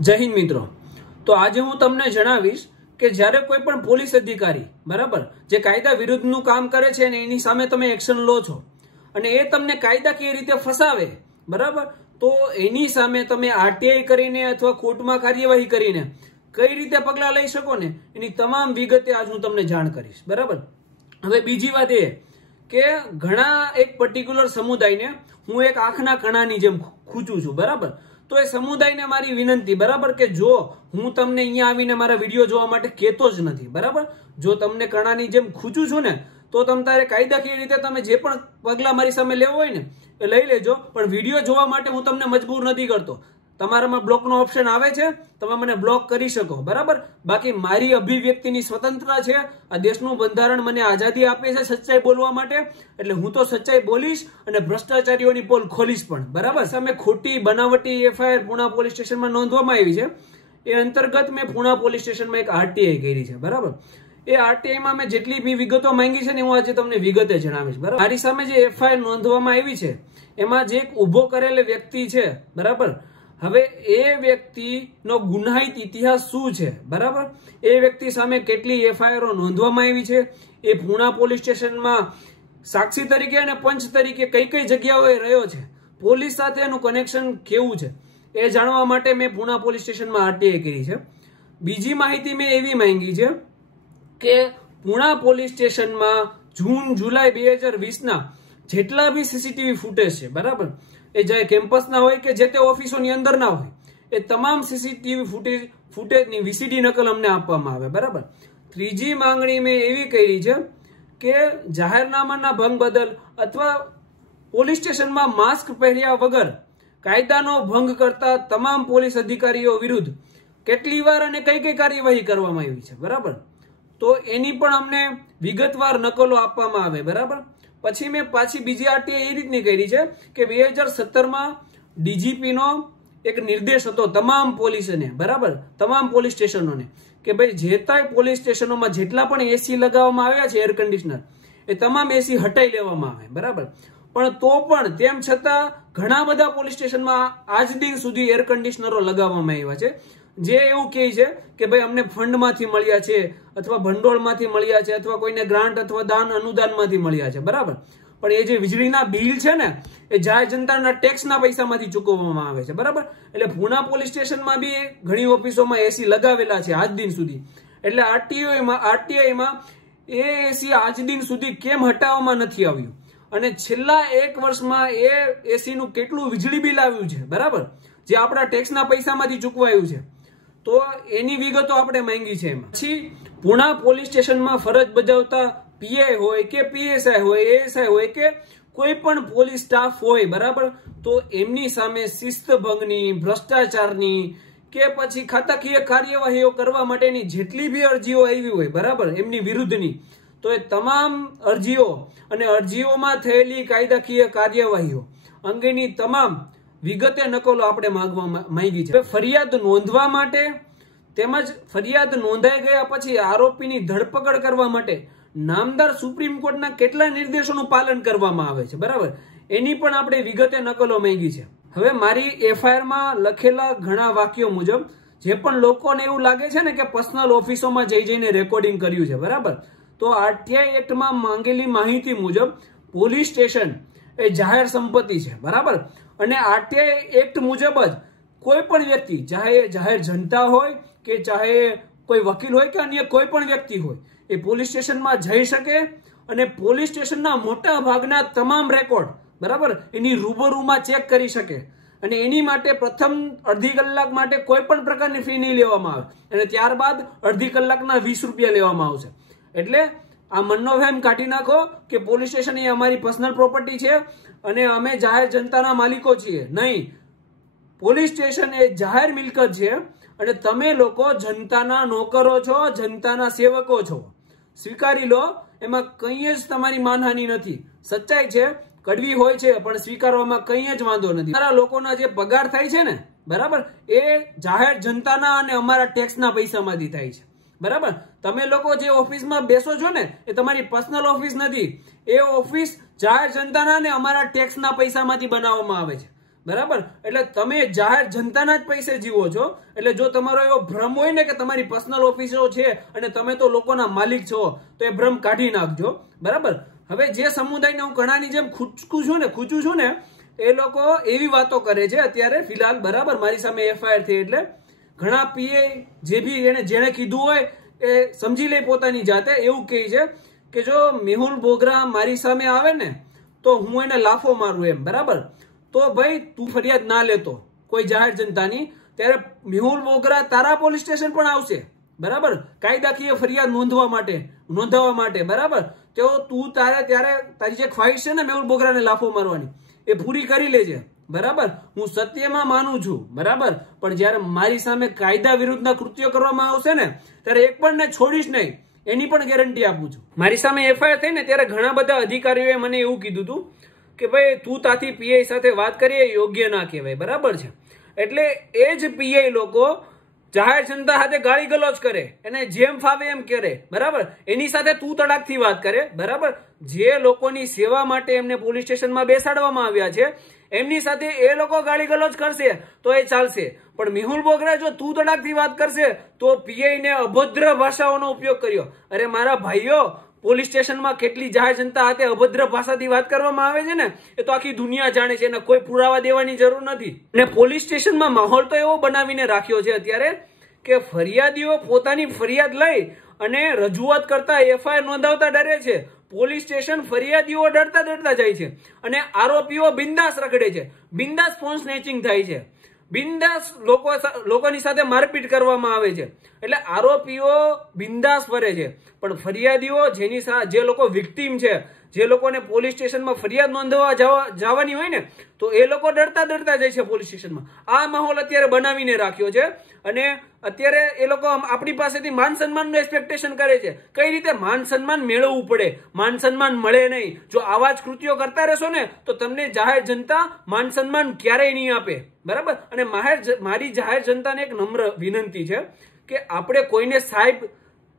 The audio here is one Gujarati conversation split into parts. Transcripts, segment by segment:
જય હિન્દ મિત્રો। તો આજે હું તમને જણાવીશ કે જ્યારે કોઈ પણ પોલીસ અધિકારી બરાબર જે કાયદા વિરુદ્ધનું કામ કરે છે ને એની સામે તમે એક્શન લો છો અને એ તમને કાયદાકીય રીતે ફસાવે બરાબર, તો એની સામે તમે આરટીઆઈ કરીને અથવા કોર્ટમાં કાર્યવાહી કરીને કઈ રીતે પગલાં લઈ શકો ને એની તમામ વિગતે આજ હું તમને જાણ કરીશ બરાબર। હવે બીજી વાત એ કે ઘણા એક પર્ટિક્યુલર સમુદાયને હું એક આંખના કણાની જેમ ખૂંચું છું બરાબર, તો એ સમુદાયને મારી વિનંતી બરાબર કે જો હું તમને અહીંયા આવીને મારા વિડીયો જોવા માટે કહેતો જ નથી બરાબર, જો તમને કણાની જેમ ખૂંચું છું ને તો તમારે કાયદાકીય રીતે તમે જે પણ પગલાં મારી સામે લેવો હોય ને એ લઈ લેજો, પણ વિડીયો જોવા માટે હું તમને મજબૂર નથી કરતો। તમારામાં બ્લોકનો ઓપ્શન આવે છે, તમે મને બ્લોક કરી શકો બરાબર, બાકી મારી અભિવ્યક્તિની સ્વતંત્રતા છે। આ દેશનું બંધારણ મને આઝાદી આપે છે સચ્ચાઈ બોલવા માટે, એટલે હું તો સચ્ચાઈ બોલીશ અને ભ્રષ્ટાચારીઓની પોલ ખોલીશ પણ બરાબર। સામે ખોટી બનાવટી એફઆઈઆર પુણા પોલીસ સ્ટેશનમાં નોંધવામાં આવી છે, એ અંતર્ગત મેં પુણા પોલીસ સ્ટેશનમાં એક આરટીઆઈ કરી છે બરાબર। એ આરટીઆઈમાં મેં જેટલી બી વિગતો માંગી છે ને હું આજે તમને વિગતે જણાવીશ બરાબર। મારી સામે જે એફઆઈઆર નોંધવામાં આવી છે એમાં જે એક ઉભો કરેલ વ્યક્તિ છે બરાબર, હવે એ વ્યક્તિનો ગુનાહિત ઇતિહાસ શું છે બરાબર, એ વ્યક્તિ સામે કેટલી એફઆઈઆરો નોંધવામાં આવી છે, એ પુણા પોલીસ સ્ટેશનમાં સાક્ષી તરીકે અને પંચ તરીકે કઈ કઈ જગ્યાઓએ રહ્યો છે, પોલીસ સાથે એનું કનેક્શન કેવું છે, એ જાણવા માટે મેં પુણા પોલીસ સ્ટેશનમાં આરટીઆઈ કરી છે। બીજી માહિતી મેં એવી માંગી છે કે પુણા પોલીસ સ્ટેશનમાં જૂન જુલાઈ 2020ના જેટલા બી સીસીટીવી ફૂટેજ છે બરાબર, એ જે કેમ્પસના હોય કે જે તે ઓફિસોની અંદરના હોય, એ તમામ સીસીટીવી ફૂટેજની વીસીડી નકલ અમને આપવામાં આવે બરાબર। ત્રીજી માંગણી મેં એવી કરી છે કે જાહેરનામાના ભંગ બદલ અથવા પોલીસ સ્ટેશનમાં માસ્ક પહેર્યા વગર કાયદાનો ભંગ કરતા તમામ પોલીસ અધિકારીઓ વિરુદ્ધ કેટલી વાર અને કઈ કઈ કાર્યવાહી કરવામાં આવી છે બરાબર, તો એની પણ અમને વિગતવાર નકલો આપવામાં આવે બરાબર। પછી મેં પાછી બીજી આરટીઆઈ એ રીતની કરી છે કે 2017માં ડીજીપીનો એક નિર્દેશ હતો તમામ પોલીસને બરાબર, તમામ પોલીસ સ્ટેશનોને કે ભાઈ જે તાય પોલીસ સ્ટેશનોમાં જેટલા પણ એસી લગાવવામાં આવ્યા છે એર કન્ડિશનર, એ તમામ એસી હટાઈ લેવામાં આવે બરાબર, પણ તો પણ તેમ છતાં ઘણા બધા પોલીસ સ્ટેશનમાં આજ દિન સુધી એર કન્ડિશનરો લગાવવામાં આવ્યા છે, જે એવું કહે છે કે ભાઈ અમને ફંડમાંથી મળ્યા છે અથવા ભંડોળમાંથી મળ્યા છે અથવા કોઈને ગ્રાન્ટ અથવા દાન અનુદાનમાંથી મળ્યા છે બરાબર, પણ એ જે વીજળીના બિલ છે ને એ જાહેર જનતાના ટેક્સના પૈસામાંથી ચૂકવવામાં આવે છે બરાબર। એટલે પુણા પોલીસ સ્ટેશનમાં બી ઘણી ઓફિસોમાં એસી લગાવેલા છે આજ દિન સુધી, એટલે આરટીઆઈમાં એ એસી આજ દિન સુધી કેમ હટાવવામાં નથી આવ્યું અને છેલ્લા 1 વર્ષમાં એ એસીનું કેટલું વીજળી બિલ આવ્યું છે બરાબર, જે આપણા ટેક્સના પૈસામાંથી ચૂકવાયું છે, તો એની વિગતો આપણે માંગી છે એમાં। પછી પુણા પોલીસ સ્ટેશનમાં ફરજ બજાવતા પીઆઈ હોય કે પીએસઆઈ હોય એએસઆઈ હોય કે કોઈ પણ પોલીસ સ્ટાફ હોય બરાબર, તો એમની સામે શિસ્તભંગની ભ્રષ્ટાચારની કે પછી ખાતાકીય કાર્યવાહીઓ કરવા માટેની જેટલી બી અરજીઓ આવી હોય બરાબર એમની વિરુદ્ધની, તો એ તમામ અરજીઓ અને અરજીઓમાં થયેલી કાયદાકીય કાર્યવાહીઓ અંગેની તમામ વિગતે નકલો આપણે માંગી છે। ફરિયાદ નોંધવા માટે તેમજ ફરિયાદ નોંધાઈ ગયા પછી આરોપીની ધરપકડ કરવા માટે નામદાર સુપ્રીમ કોર્ટના કેટલા નિર્દેશોનું પાલન કરવામાં આવે છે બરાબર, એની પણ આપણે વિગતે નકલો માંગી છે। હવે મારી એફઆઈઆરમાં લખેલા ઘણા વાક્યો મુજબ જે પણ લોકોને એવું લાગે છે ને કે પર્સનલ ઓફિસોમાં જઈને રેકોર્ડિંગ કર્યું છે બરાબર, તો આરટીઆઈ એક્ટમાં માંગેલી માહિતી મુજબ પોલીસ સ્ટેશન એ જાહેર સંપત્તિ છે બરાબર, અને આરટીઆઈ એક્ટ મુજબ જ કોઈ પણ વ્યક્તિ ચાહે જાહેર જનતા હોય કે ચાહે કોઈ વકીલ હોય કે અન્ય કોઈ પણ વ્યક્તિ હોય એ પોલીસ સ્ટેશનમાં જઈ શકે અને પોલીસ સ્ટેશનના મોટા ભાગના તમામ રેકોર્ડ બરાબર એની રૂબરૂમાં ચેક કરી શકે, અને એની માટે પ્રથમ અડધી કલાક માટે કોઈ પણ પ્રકારની ફી નહીં લેવામાં આવે અને ત્યારબાદ અડધી કલાકના 20 રૂપિયા લેવામાં આવશે। એટલે આ મનનો વહેમ કાઢી નાખો કે પોલીસ સ્ટેશન એ અમારી પર્સનલ પ્રોપર્ટી છે અને અમે જાહેર જનતાના માલિકો છીએ, નહીં, પોલીસ સ્ટેશન એ જાહેર મિલકત છે અને તમે લોકો જનતાના નોકરો છો, જનતાના સેવકો છો, સ્વીકારી લો, એમાં કંઈ જ તમારી માનહાનિ નથી। સચ્ચાઈ છે, કડવી હોય છે પણ સ્વીકારવામાં કંઈ જ વાંધો નથી। તમારા લોકોના જે પગાર થાય છે ને બરાબર, એ જાહેર જનતાના અને અમારા ટેક્સના પૈસામાંથી થાય છે બરાબર। તમે લોકો જે ઓફિસમાં બેસો છો ને એ તમારી પર્સનલ ઓફિસ નથી, એ ઓફિસ જાહેર જનતાના અને અમારા ટેક્સના પૈસામાંથી બનાવવામાં આવે છે બરાબર. એટલે તમે જાહેર જનતાના જ પૈસે જીવો છો. એટલે જો તમારો એવો ભ્રમ હોય ને કે તમારી પર્સનલ ઓફિસો છે અને તમે તો લોકોના માલિક છો, તો એ ભ્રમ કાઢી નાખજો. બરાબર. હવે જે સમુદાયને હું ઘણાની જેમ ખૂંચું છું ને એ લોકો એવી વાતો કરે છે અત્યારે ફિલહાલ. બરાબર. મારી સામે એફઆઈઆર થઈ એટલે ઘણા પીએ જે બી જેને કીધું હોય એ સમજી લે પોતાની જાતે. એવું કહે છે કે જો મેહુલ બોગરા મારી સામે આવે ને તો હું એને લાફો મારું એમ. બરાબર. તો ભાઈ તું ફરિયાદ ના લેતો કોઈ જાહેર જનતાની, ત્યારે મેહુલ બોગરા તારા પોલીસ સ્ટેશન પણ આવશે. બરાબર. કાયદાકીય ફરિયાદ નોંધાવવા માટે. બરાબર. તો તું ત્યારે તારી જે ખ્વાહિશ છે ને મેહુલ બોગરાને લાફો મારવાની એ પૂરી કરી લેજે. બરાબર. હું સત્યમાં માનું છું. બરાબર. પણ જયારે મારી સામે કાયદા વિરુદ્ધના કૃત્યો કરવામાં આવશે ને ત્યારે એક પણ ને છોડીશ નહીં, એની પણ ગેરંટી આપું છું. મારી સામે એફઆઈઆર થઈ ને ત્યારે ઘણા બધા અધિકારીઓએ મને એવું કીધું હતું કે ભાઈ તું તાથી પીઆઈ સાથે વાત કરીએ યોગ્ય ના કહેવાય. બરાબર છે. એટલે એ જ પીઆઈ લોકો જાહેર જનતા સાથે ગાળી ગલોચ કરે, એને જેમ ફાવે એમ કરે. બરાબર. એની સાથે તું તડાકથી વાત કરે. બરાબર. જે લોકોની સેવા માટે એમને પોલીસ સ્ટેશનમાં બેસાડવામાં આવ્યા છે એમની સાથે એ લોકો ગાળી ગલોચ કરશે તો એ ચાલશે. પણ મેહુલ બોગરા જો તું તડાકથી વાત કરશે તો પીઆઈ ને અભદ્ર ભાષાઓનો ઉપયોગ કર્યો. અરે મારા ભાઈઓ, પોલીસ સ્ટેશનમાં કેટલી જાહેર જનતા સાથે અભદ્ર ભાષાથી વાત કરવામાં આવે છે ને એ તો આખી દુનિયા જાણે છે. એને કોઈ પુરાવા દેવાની જરૂર નથી. અને પોલીસ સ્ટેશનમાં માહોલ તો એવો બનાવીને રાખ્યો છે અત્યારે કે ફરિયાદીઓ પોતાની ફરિયાદ લઈ અને રજૂઆત કરતા એફઆઈઆર નોંધાવતા ડરે છે. પોલીસ સ્ટેશન ફરિયાદીઓ ડરતા જાય છે અને આરોપીઓ બિંદાસ રખડે છે. બિંદાસ ફોન સ્નેચિંગ થાય છે. બિંદાસ લોકોની સાથે મારપીટ કરવામાં આવે છે. એટલે આરોપીઓ બિંદાસ ફરે છે. પણ ફરિયાદીઓ જે લોકો વિક્ટીમ છે, જે લોકોને પોલીસ સ્ટેશનમાં ફરિયાદ નોંધવા જવાની હોય ને તો એ લોકો ડરતા જાય છે પોલીસ સ્ટેશનમાં. આ માહોલ અત્યારે બનાવીને રાખ્યો છે અને અત્યારે એ લોકો આપણી પાસેથી માન સન્માનનું એક્સપેક્ટેશન કરે છે. કઈ રીતે માન સન્માન મેળવવું પડે, માન સન્માન મળે નહીં. જો આવા જ કૃત્યો કરતા રહેશો ને તો તમને જાહેર જનતા માન સન્માન ક્યારેય નહીં આપે. બરાબર. અને મારી જાહેર જનતાને એક નમ્ર વિનંતી છે કે આપણે કોઈને સાહેબ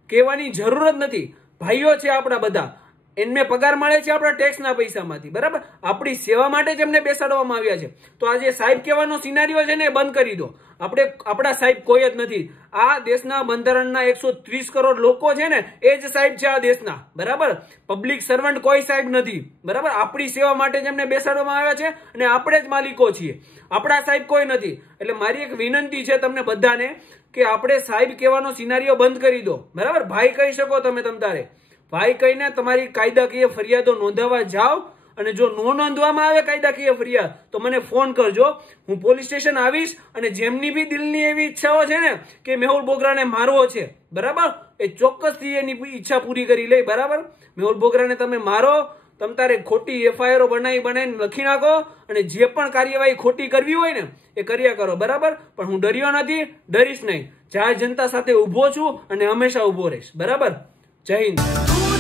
કહેવાની જરૂર જ નથી. ભાઈઓ છે આપણા બધા, એમને પગાર મળે છે આપણા ટેક્સના પૈસામાંથી. બરાબર. આપણી સેવા માટે જ એમને બેસાડવામાં આવ્યા છે. તો આ જે સાહેબ કહેવાનો સિનારીઓ છે ને એ બંધ કરી દો. આપણા સાહેબ કોઈ જ નથી. આ દેશના બંધારણના 130 કરોડ લોકો છે ને એ જ સાહેબ છે આ દેશના. બરાબર. પબ્લિક સર્વન્ટ કોઈ સાહેબ નથી. બરાબર. આપણી સેવા માટે જ એમને બેસાડવામાં આવ્યા છે અને આપણે જ માલિકો છીએ. આપણા સાહેબ કોઈ નથી. એટલે મારી એક વિનંતી છે તમને બધાને કે આપણે સાહેબ કહેવાનો સિનારીઓ બંધ કરી દો. બરાબર. ભાઈ કહી શકો તમે તારે ભાઈ કહીને તમારી કાયદાકીય ફરિયાદો નોંધાવવા જાઓ અને જો નો નોંધવામાં આવે કાયદાકીય ફરિયાદ તો મને ફોન કરજો. હું પોલીસ સ્ટેશન આવીશ અને જેમની બી દિલની એવી ઈચ્છાઓ છે ને કે મેહુલ બોગરાને મારવો છે, બરાબર, એ ચોક્કસથી એની ઈચ્છા પૂરી કરી લે. બરાબર. મેહુલ બોગરાને તમે મારો, તમ તારે ખોટી એફઆઈઆરો બનાવીને લખી નાખો અને જે પણ કાર્યવાહી ખોટી કરવી હોય ને એ કર્યા કરો. બરાબર. પણ હું ડર્યો નથી, ડરીશ નહીં. જાહેર જનતા સાથે ઉભો છું અને હંમેશા ઉભો રહીશ. બરાબર. જય હિન્દ.